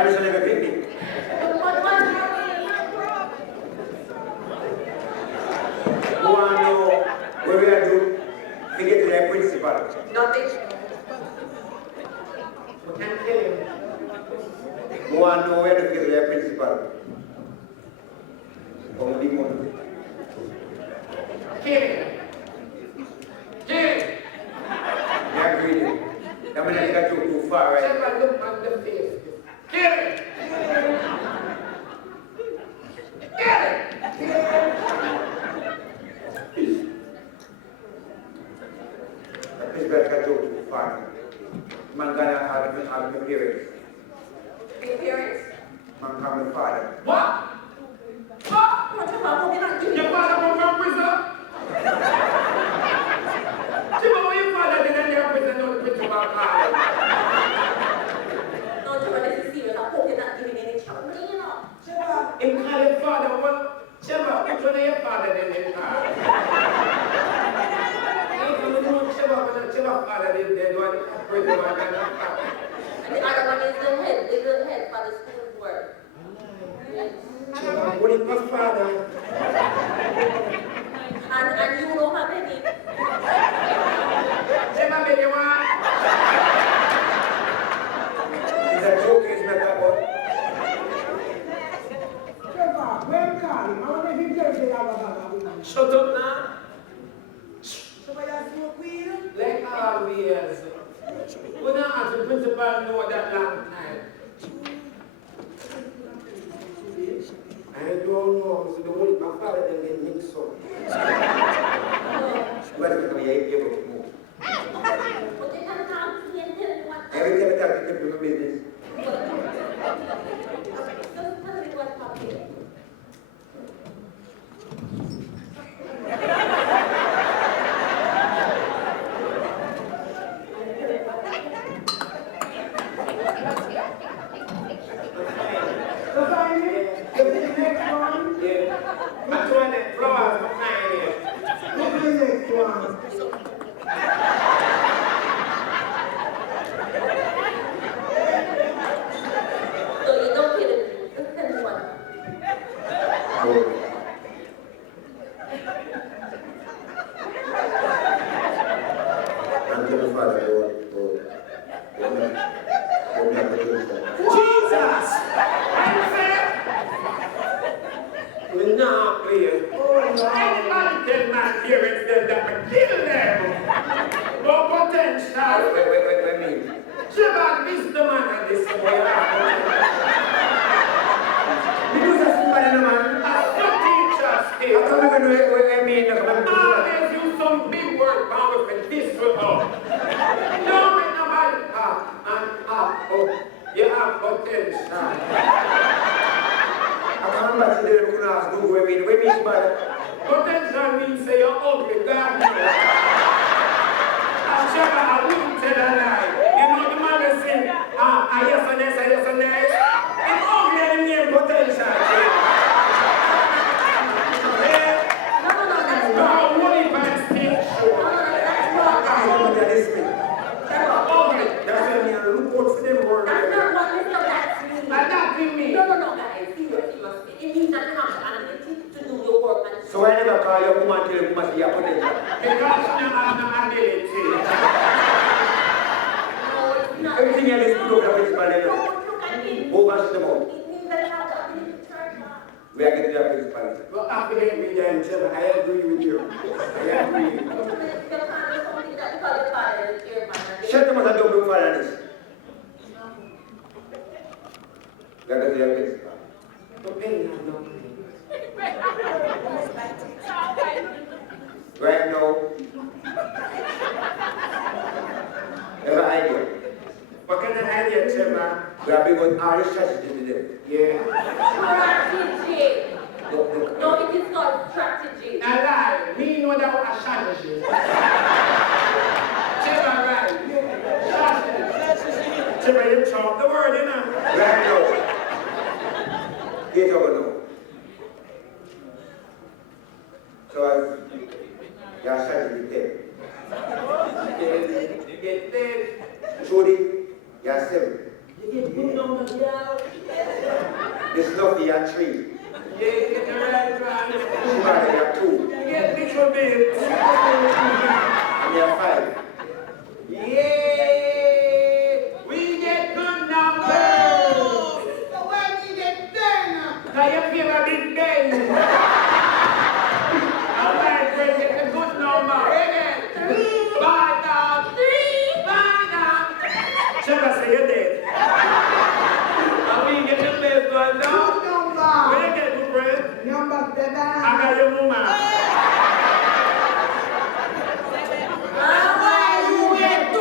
Carlos on a picnic. Who want to know what we are doing to get to the principal? Nothing. We can't kill him. Who want to know where to get to the principal? Only one. Kill him. Kill him. You agree? That means I got you too far, right? Shebada, look at the face. Kill him. Kill him. That means I got you too far. Man gonna have my parents. Your parents? Man come my father. What? What? What you want? What you Your father come from prison? Shebada, when your father didn't leave prison, no picture about college. No, Jabba, this is serious. I hope you're not giving any trouble. You know. Him call your father, well, Shebada, which one of your father didn't call? Shebada father didn't do one prison one and And the other one is the head for the school's work. Yes. what is my father? And you don't have any. Shebada, baby, what? Is that joke is not that one? Shut up now. Like always. We don't have the principal know that long time. I don't know, so the one my father didn't get mixed up. You have to come here, you have to move. But they can come to me and tell me what. Every time I talk to you, business. Just tell me what's happening. I'm trying to flowers behind here. Look at the next one. So you don't get it. Just tell me what. I'm telling father, Jesus! We're not playing. Anybody tell my parents them that I kill them? No potential. Wait. Shebada, this the man of this boy. Because that's somebody, man. As the teacher I still. don't even know what I mean. Always use some big word power for this one up. Don't make nobody up and up. Oh, you have potential. I can't remember today we're going to ask Google what I mean. What I mean, Shebada? Potential means say you're ugly, God knows. And Shebada, I wouldn't tell a lie. You know the man is saying, yes and yes. It's ugly and the name potential. No, what if I speak sure? Somebody that is me. Ugly. That's why I mean, look out for them words. that's not what Mr. That's means. And that in me. No, guys. Seriously. It means that you have the ability to do your work and So I never call your woman till you must be a potential. Because you have no ability. no, it's not. Everything else is good over this man. No, look at it. Over them out. It means that you have the ability to turn back. We are getting the principality. Well, affiliate with them, Shebada. I agree with you. I agree. You can't do something that because your father is your man. Shut them out and don't bring father this. We are getting the principal. Right now, have an idea. What kind of idea, Shebada? We are bringing all the strategy to them. Yeah. Strategy. Look. No, it is called strategy. A lie. Me know that was a strategy. Shebada, right? Strategy. Shebada, you chop the word, you know. Right now. Get over now. So as your strategy is there. You get paid. Trudy, you are 7. You get good number, girl. This lovely and three. Yeah, you get the right one. Shebada, you have two. You get little bits. And you have five. Yeah, we get good numbers. But why did you get ten? Now you feel a big bang. All right, friends, get a good number. Again. 3. Bye now. 3. Bye now. Shebada, say you're dead. And we get the best one now. Good number. Where you get good friend? Number 7. I got your woman. Why you get 2?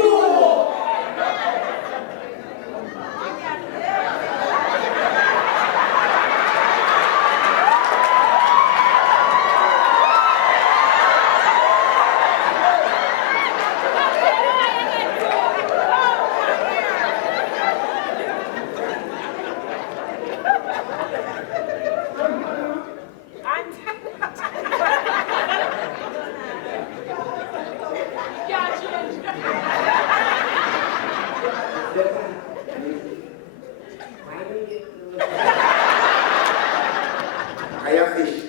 I have fish.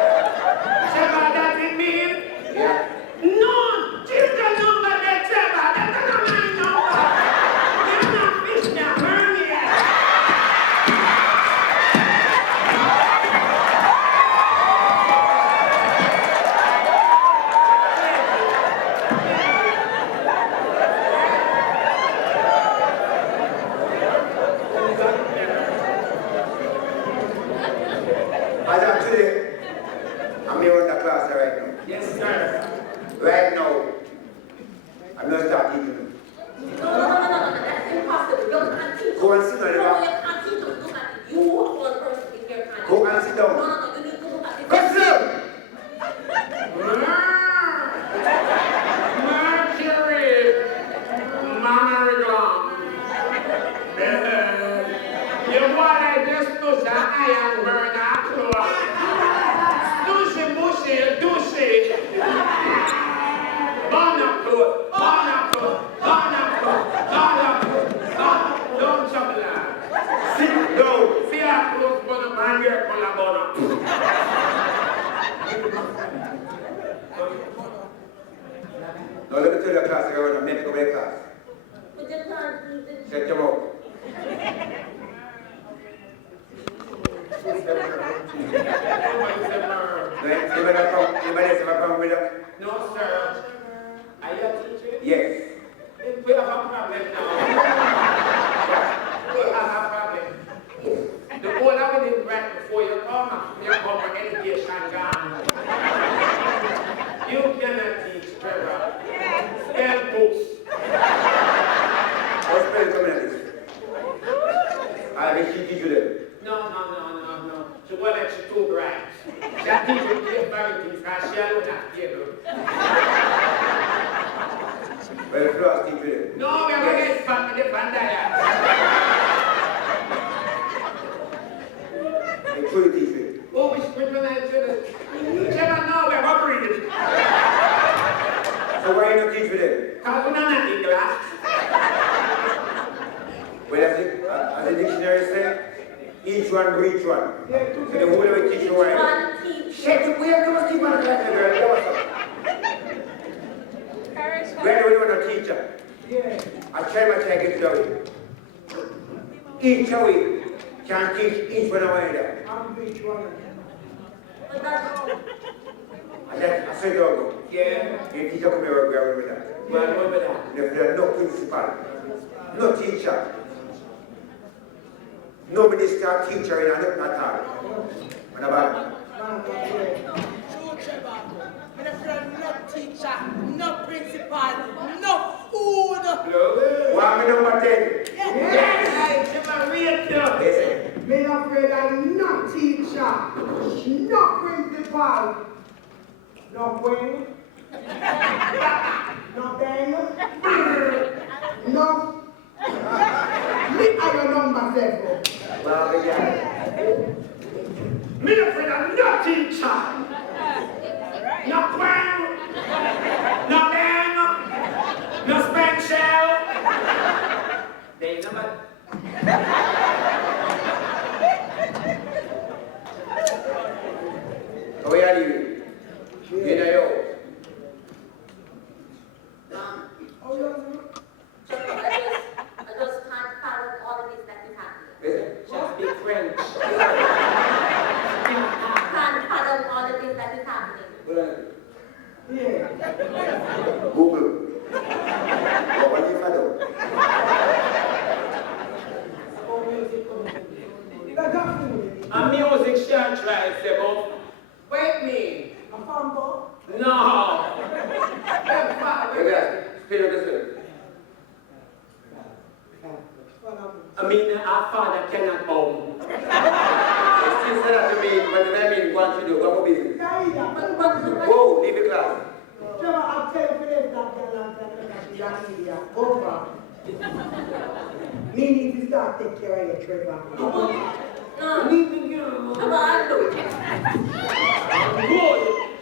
Shebada, does it mean? Yeah. No, choose the number that Shebada. That's not my number. You're not fish now, hurry up. As of today, I'm here in the class right now. Yes, sir. Right now, I'm going to start teaching you. No, that's impossible. You can't teach. Go and sit down. No, you can't teach them. Look at it. You are one person in here can't Go and sit down. No, you need to look at it. Go sit down. Mercury. Mammary you want to just push an iron burner to Dushy, bushy, dushy. Burn up to it. Burn up to it. Burn up to it. Burn up to it. Don't trouble that. Sit down. See how close burn up and your color burn up. Now let me tell the class around and make it go back class. But you can't teach it. Shut your mouth. Anybody else have a problem with that? No, sir. Are you a teacher? Yes. We have a problem now. We have a problem. The whole of it is right before you come for education gone. You cannot teach Trevor. Spell books. What's spell coming at this? I will teach you them. No. She won't let you too bright. That teacher keep very things because she alone not able. Well, the class teach you them. No, we are going to get fat with the bandaya. They truly teach you. Oh, which one I should have? Trevor, no, we are operating. So why you not teach you them? Because we're not in class. Well, as the dictionary says, each one breach one. So the whole of it teach you why. One teach. Shut up, we have to keep on the class, girl. Get what's up. Where do you want a teacher? Yeah. I try my time to get it out. Each away can teach each one of them. I'm which one? But that's And that, I said, dog, Yeah. the teacher come here and grab with that. Well, remember that. If there are no principal, no teacher, no minister, teacher, and nothing at all. And about True, Shebada. Me no friend, no teacher, no principal, no food. one me number 10. Yes! Trevor, read you. Listen, Me not afraid of no teacher, no principal, no queen, no bang, no. Me are your number 7. well, we got it. Me no friend of no teacher. No queen. No bang. No spank shell. They ain't nobody. Where are you? In a yo. Oh, yeah. I just can't follow all of this that is happening. Listen. Just speak French. Can't follow all of this that is happening. What are you? Yeah. Google. What are you for? Oh, music community. That's definitely. A music shall try, Sebo. Wake me. A fanboy. No. Speak of this. I mean, our father cannot own. She said that to me, but then I mean, what you do? What business? Whoa, leave the class. Trevor, I'll tell you for this, that girl and tell her that she's an idiot. Over. Me need to start taking care of you, Trevor. Leave the girl. Come on, do it.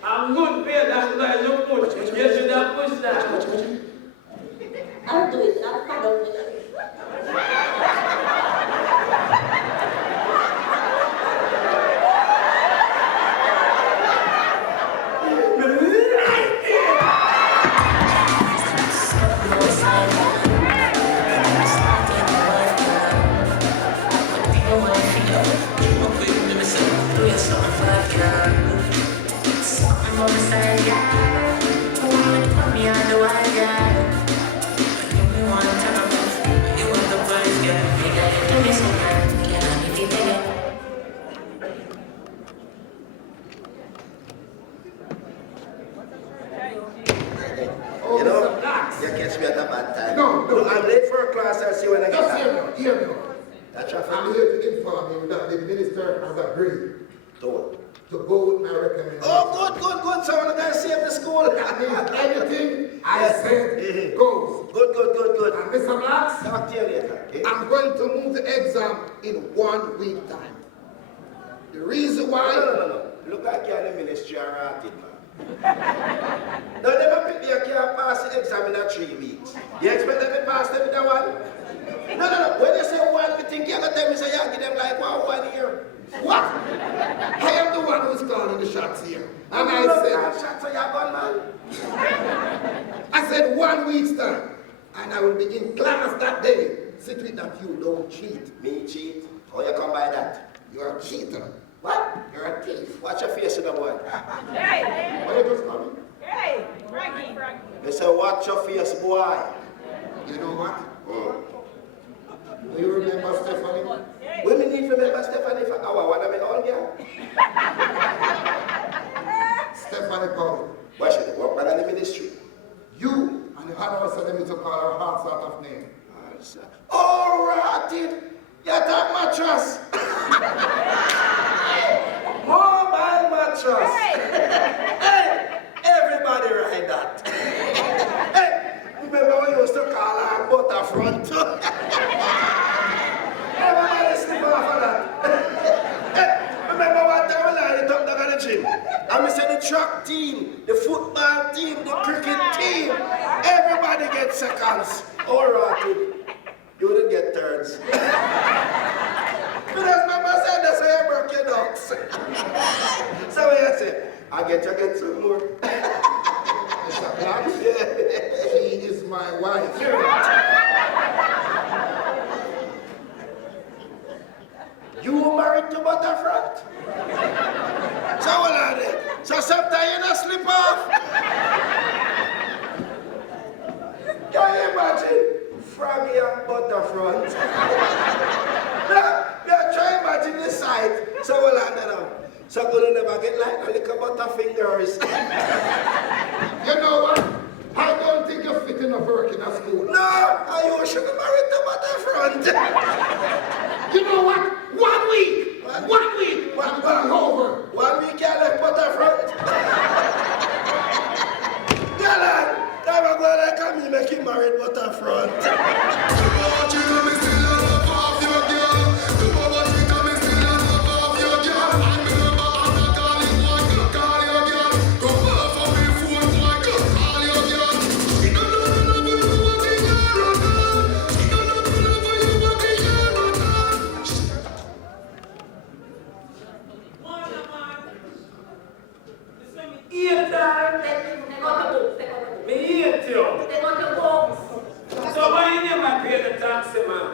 I'm good, Peter. That's why you push. You should have pushed that. I'll do it. I'll follow it. You know, you catch me at a bad time. No. I'm late for a class. I'll see when I get Just back. hear me. That's traffic. I'm here to inform you that the minister has agreed to go with my recommendation. Oh, good. So I'm going to save the school. That means anything I said goes. Good. And Mr. Blacks, Talk to you later. Okay? I'm going to move the exam in 1 week time. The reason why... No. Look like you're in the ministry and rotted, man. No, never pick me. I can't pass the exam in 3 weeks. You expect them to pass them in a one? No. When you say one, you think you're going to tell me, so you give them like 1 year. What? I am the one who's calling the shots here. And I said... Shots on your gun, man. I said 1 week's time. And I will be in class that day. Sit with that you don't cheat. Me cheat? How you come by that? You're a cheater. What? You're a thief. Watch your face in the boy. What you just call me? They say, watch your face, boy. You know what? Do you remember Stephanie? When we need to remember Stephanie for our one of my own girl. Stephanie Powell. Why should they work by the ministry? You and the other said them to call her heart sort of name. Oh, rotted. You talk mattress. Mobile mattress. Hey, everybody ride that. Hey, remember when you used to call her butterfront? Everybody sleep off of that. Hey, remember what time we lined it up down at the gym? And we said the track team, the football team, the cricket team, everybody gets seconds. All right, you didn't get thirds. Because Mama said that's how you broke your ducks. So what you say? I get some more. Mr. Blacks, she is my wife. You married to Butterfront? So what are they? So sometimes you not slip off? Can you imagine? Froggy and Butterfront. Now try to imagine the sight. So what are they now? So gonna never get like a little butterfingers. You know what? I don't think you're fit enough work in a school. No, you should be married to Butterfront. You know what? 1 week! 1 week! I'm going over. 1 week you left Butterfront. Yeah, lad. I'm going to come and make him married Butterfront. Take out your books. So why you never pay the taxi, man?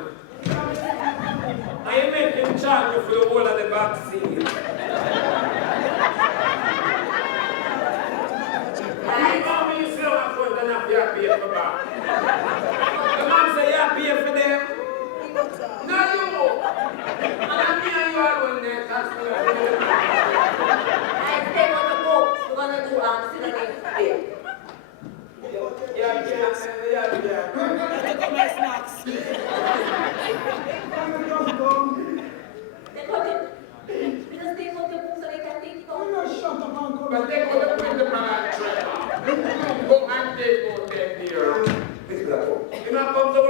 And you make him charge you for the whole of the back seat. You know me, you sit on front and have to pay for back. The man say you pay for them. No, you. And me and you are one there, tax me. I take out the books. We're gonna do synonyms today. Yeah. Take out my snacks. Take out it. Because take out the books so they can take it out. But they go to print the man and Trevor. Go and take out them here. This is a book. You know, come to